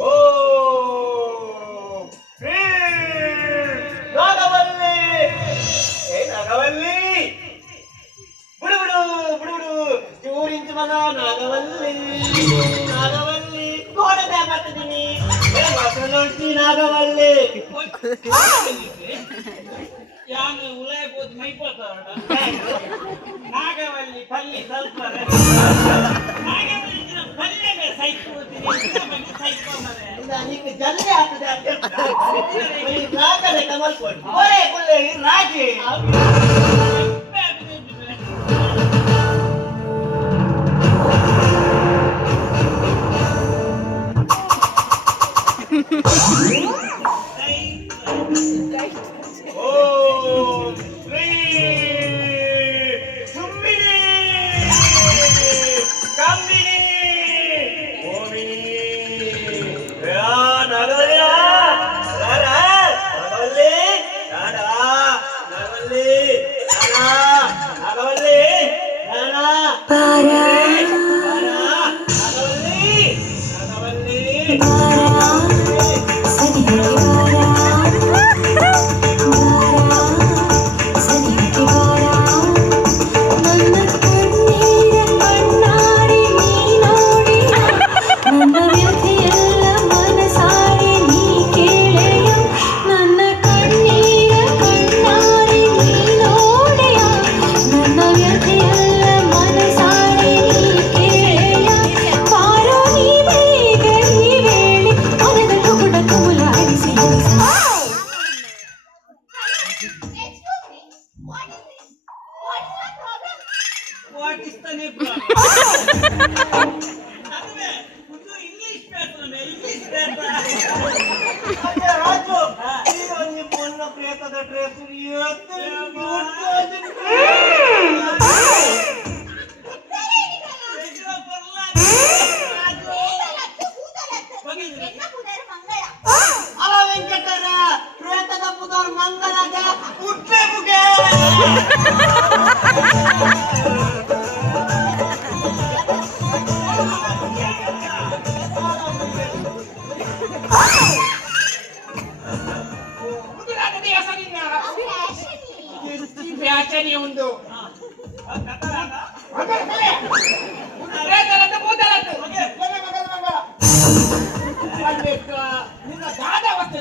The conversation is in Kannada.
ಓ ನಾಗವಲ್ಲಿ ನಾಗವಲ್ಲಿ ಬಿಡು ಬಿಡು ಬಿಡು ಬಿಡು ಚೂರಿಂಚು ಮಗ ನಾಗವಲ್ಲಿ ನಾಗವಲ್ಲಿ ಗೋಡೆ ಬರ್ತಿದ್ದೀನಿ ಮಾತಾಡ್ತಿ ನಾಗವಲ್ಲಿ ಯಾನು ಉಲಾಯ ಹೋದ್ ಮೈಪೋತಾರ ನಾಗವಲ್ಲಿ ಪಲ್ಲಿ ಸ್ವಲ್ಪ ನಾಗವಲ್ಲಿ ಪಲ್ಯ ಸೈಕೋ ನೀನು ಜಲ್ದಿ ಆಗ್ತದೆ ನಾಗನೆ ಕಮಲ್ ಕೊಡಿ ಒಳ್ಳೆ ಒಳ್ಳೆ ರಾಜಿ ಒಂದು ನಿನ್ನ ದಾದ ಅವಸ್ಥೆ